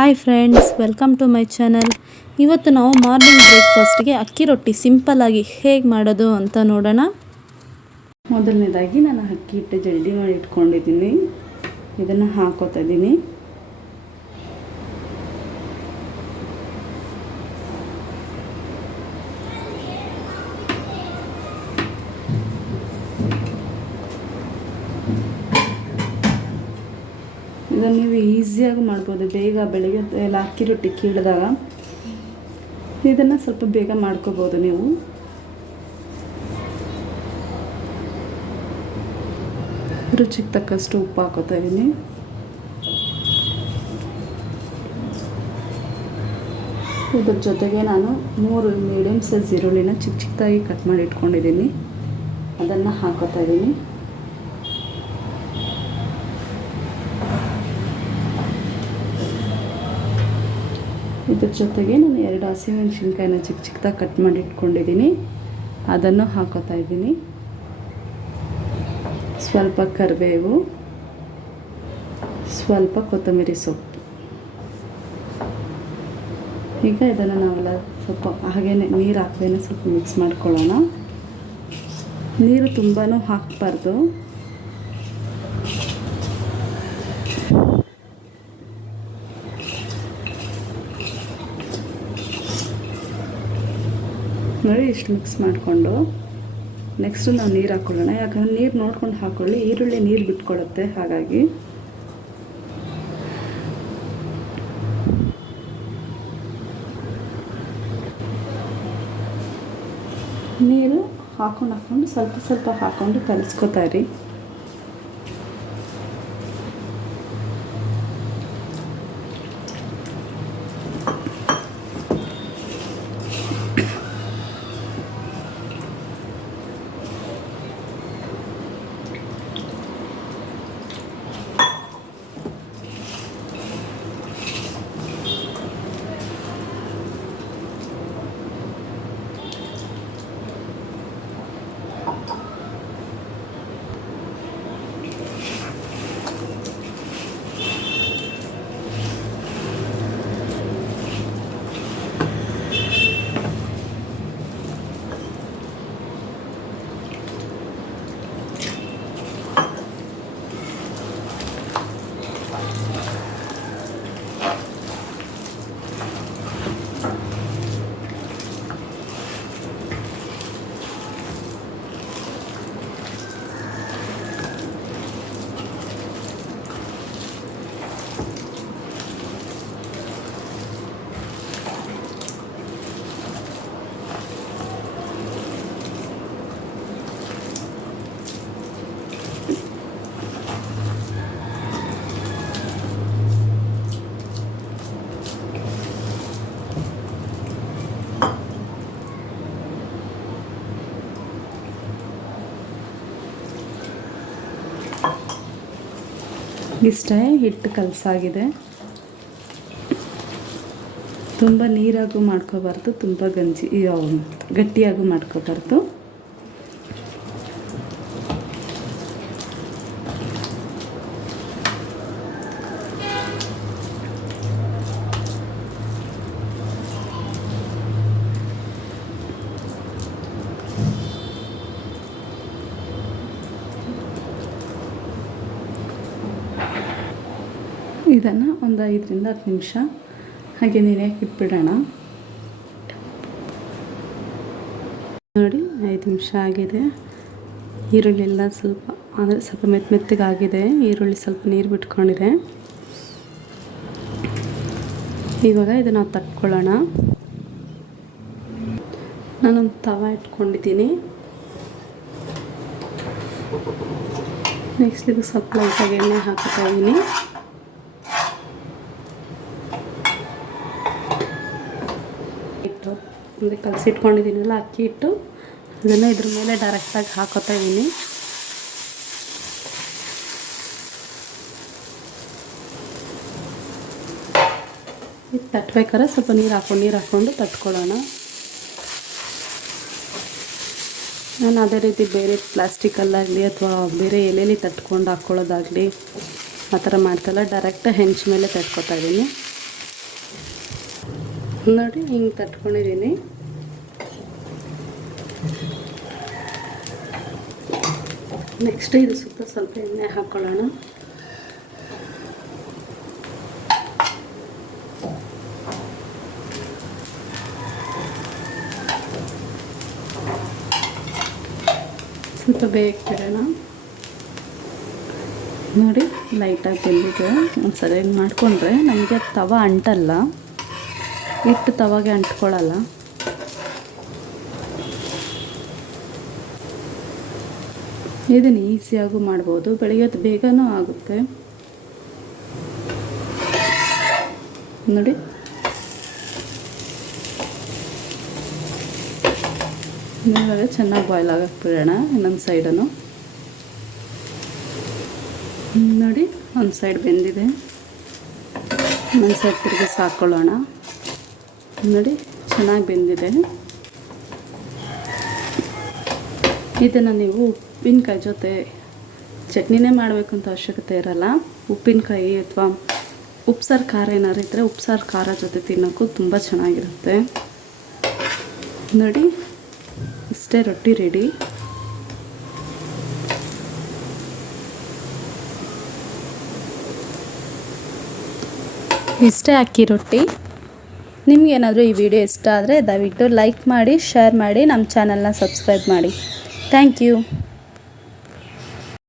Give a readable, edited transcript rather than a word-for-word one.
Hi friends, welcome to my channel. ಇವತ್ತು ನಾವು morning ಬ್ರೇಕ್ಫಾಸ್ಟ್ಗೆ ಅಕ್ಕಿ ರೊಟ್ಟಿ ಸಿಂಪಲ್ಲಾಗಿ ಹೇಗೆ ಮಾಡೋದು ಅಂತ ನೋಡೋಣ. ಮೊದಲನೇದಾಗಿ ನಾನು ಅಕ್ಕಿ ಹಿಟ್ಟು ಜಲ್ದಿ ಮಾಡಿ ಇಟ್ಕೊಂಡಿದ್ದೀನಿ. ಇದನ್ನು ಹಾಕೋತಾ ಇದ್ದೀನಿ. ಇದನ್ನು ನೀವು ಈಸಿಯಾಗಿ ಮಾಡ್ಬೋದು. ಬೇಗ ಬೆಳಗ್ಗೆ ಎಲ್ಲ ಅಕ್ಕಿ ರೊಟ್ಟಿ ಕೀಳಿದಾಗ ಇದನ್ನು ಸ್ವಲ್ಪ ಬೇಗ ಮಾಡ್ಕೋಬೋದು ನೀವು. ರುಚಿಗೆ ತಕ್ಕಷ್ಟು ಉಪ್ಪು ಹಾಕೋತಾ ಇದ್ದೀನಿ. ಇದ್ರ ಜೊತೆಗೆ ನಾನು 3 ಮೀಡಿಯಮ್ ಸೈಜ್ ಈರುಳ್ಳಿನ ಚಿಕ್ಕದಾಗಿ ಕಟ್ ಮಾಡಿ ಇಟ್ಕೊಂಡಿದ್ದೀನಿ. ಅದನ್ನು ಹಾಕೋತಾ ಇದ್ದೀನಿ. ಇದ್ರ ಜೊತೆಗೆ ನಾನು 2 ಹಸಿಮೆಣಸಿನ್ಕಾಯಿನ ಚಿಕ್ಕದಾಗಿ ಕಟ್ ಮಾಡಿ ಇಟ್ಕೊಂಡಿದ್ದೀನಿ. ಅದನ್ನು ಹಾಕೋತಾ ಇದ್ದೀನಿ. ಸ್ವಲ್ಪ ಕರಿಬೇವು, ಸ್ವಲ್ಪ ಕೊತ್ತಂಬರಿ ಸೊಪ್ಪು. ಈಗ ಇದನ್ನು ನಾವೆಲ್ಲ ಸ್ವಲ್ಪ ಹಾಗೇನೆ ನೀರು ಹಾಕ್ದೇನೆ ಸ್ವಲ್ಪ ಮಿಕ್ಸ್ ಮಾಡ್ಕೊಳ್ಳೋಣ. ನೀರು ತುಂಬಾ ಹಾಕಬಾರ್ದು. ನೋಡಿ, ಇಷ್ಟು ಮಿಕ್ಸ್ ಮಾಡಿಕೊಂಡು ನೆಕ್ಸ್ಟು ನಾವು ನೀರು ಹಾಕ್ಕೊಳ್ಳೋಣ. ಯಾಕಂದರೆ ನೀರು ನೋಡ್ಕೊಂಡು ಹಾಕ್ಕೊಳ್ಳಿ, ಈರುಳ್ಳಿ ನೀರು ಬಿಟ್ಕೊಳ್ಳುತ್ತೆ. ಹಾಗಾಗಿ ನೀರು ಹಾಕ್ಕೊಂಡು ಸ್ವಲ್ಪ ಹಾಕ್ಕೊಂಡು ಕಲಿಸ್ಕೊತಾ ಇರಿ. ಇಷ್ಟೇ, ಹಿಟ್ಟು ಕಲಸಾಗಿದೆ. ತುಂಬ ನೀರಾಗೂ ಮಾಡ್ಕೋಬಾರ್ದು, ತುಂಬ ಗಟ್ಟಿಯಾಗೂ ಮಾಡ್ಕೋಬಾರ್ದು. ಇದನ್ನು ಒಂದು 5ರಿಂದ 10 ನಿಮಿಷ ಹಾಗೆ ನೆನೆಯಕ್ಕೆ ಇಟ್ಬಿಡೋಣ. ನೋಡಿ, 5 ನಿಮಿಷ ಆಗಿದೆ. ಈರುಳ್ಳಿ ಎಲ್ಲ ಸ್ವಲ್ಪ ಮೆತ್ತಗಾಗಿದೆ. ಈರುಳ್ಳಿ ಸ್ವಲ್ಪ ನೀರು ಬಿಟ್ಕೊಂಡಿದೆ. ಇವಾಗ ಇದನ್ನು ನಾವು ತಟ್ಕೊಳ್ಳೋಣ. ನಾನೊಂದು ತವ ಇಟ್ಕೊಂಡಿದ್ದೀನಿ. ನೆಕ್ಸ್ಟ್ ಇದು ಸ್ವಲ್ಪ ಲೈಟಾಗಿ ಎಣ್ಣೆ ಹಾಕ್ತಾ ಇದ್ದೀನಿ. ಅಂದರೆ ಕಲಸಿಟ್ಕೊಂಡಿದ್ದೀನಲ್ಲ ಅಕ್ಕಿ ಹಿಟ್ಟು, ಅದನ್ನು ಇದ್ರ ಮೇಲೆ ಡೈರೆಕ್ಟಾಗಿ ಹಾಕೋತಾ ಇದ್ದೀನಿ. ಇದು ತಟ್ಟಬೇಕಾದ್ರೆ ಸ್ವಲ್ಪ ನೀರು ಹಾಕ್ಕೊಂಡು ತಟ್ಕೊಳ್ಳೋಣ. ನಾನು ಅದೇ ರೀತಿ ಬೇರೆ ಪ್ಲಾಸ್ಟಿಕಲ್ಲಾಗಲಿ ಅಥವಾ ಬೇರೆ ಎಲೆಯಲ್ಲಿ ತಟ್ಕೊಂಡು ಹಾಕ್ಕೊಳ್ಳೋದಾಗಲಿ ಆ ಥರ ಮಾಡ್ತಾಯಿಲ್ಲ. ಡೈರೆಕ್ಟ್ ಹೆಂಚು ಮೇಲೆ ತಟ್ಕೊತಾ ಇದ್ದೀನಿ. ನೋಡಿ ಹಿಂಗೆ ತಟ್ಕೊಂಡಿದ್ದೀನಿ. ನೆಕ್ಸ್ಟ್ ಇದು ಸುತ್ತ ಸ್ವಲ್ಪ ಎಣ್ಣೆ ಹಾಕ್ಕೊಳ್ಳೋಣ. ಸ್ವಲ್ಪ ಬೇಯಿಬಿಡೋಣ. ನೋಡಿ ಲೈಟಾಗಿ ಬೆಂದಿದೆ. ಒಂದು ಸರಿಯಾಗಿ ಮಾಡಿಕೊಂಡ್ರೆ ನಮಗೆ ತವ ಅಂಟಲ್ಲ, ಹಿಟ್ಟು ತವಾಗೆ ಅಂಟ್ಕೊಳ್ಳಲ್ಲ. ಇದನ್ನು ಈಸಿಯಾಗೂ ಮಾಡ್ಬೋದು, ಬೆಳಿಗ್ಗೆ ಬೇಗನೂ ಆಗುತ್ತೆ. ನೋಡಿ ಇವಾಗ ಚೆನ್ನಾಗಿ ಬಾಯ್ಲ್ ಆಗಕ್ಕೆ ಬಿಡೋಣ. ಇನ್ನೊಂದು ಸೈಡನ್ನು ನೋಡಿ, ಒಂದು ಸೈಡ್ ಬೆಂದಿದೆ, ಇನ್ನೊಂದು ಸೈಡ್ ತಿರುಗಿಸಿ ಹಾಕ್ಕೊಳ್ಳೋಣ. ನೋಡಿ ಚೆನ್ನಾಗಿ ಬೆಂದಿದೆ. ಇದನ್ನು ನೀವು ಉಪ್ಪಿನಕಾಯಿ ಜೊತೆ ಚಟ್ನಿನೇ ಮಾಡಬೇಕು ಅಂತ ಅವಶ್ಯಕತೆ ಇರಲ್ಲ. ಉಪ್ಪಿನಕಾಯಿ ಅಥವಾ ಉಪ್ಸಾರು ಖಾರ ಏನಾರು ಇದ್ದರೆ ಉಪ್ಸಾರು ಖಾರ ಜೊತೆ ತಿನ್ನೋಕ್ಕೂ ತುಂಬ ಚೆನ್ನಾಗಿರುತ್ತೆ. ನೋಡಿ ಇಷ್ಟೇ ರೊಟ್ಟಿ ರೆಡಿ. ಇಷ್ಟೇ ಅಕ್ಕಿ ರೊಟ್ಟಿ. ನಿಮಗೇನಾದರೂ ಈ ವಿಡಿಯೋ ಇಷ್ಟ ಆದರೆ ದಯವಿಟ್ಟು ಲೈಕ್ ಮಾಡಿ, ಶೇರ್ ಮಾಡಿ, ನಮ್ಮ ಚಾನಲ್ನ ಸಬ್ಸ್ಕ್ರೈಬ್ ಮಾಡಿ. Thank you.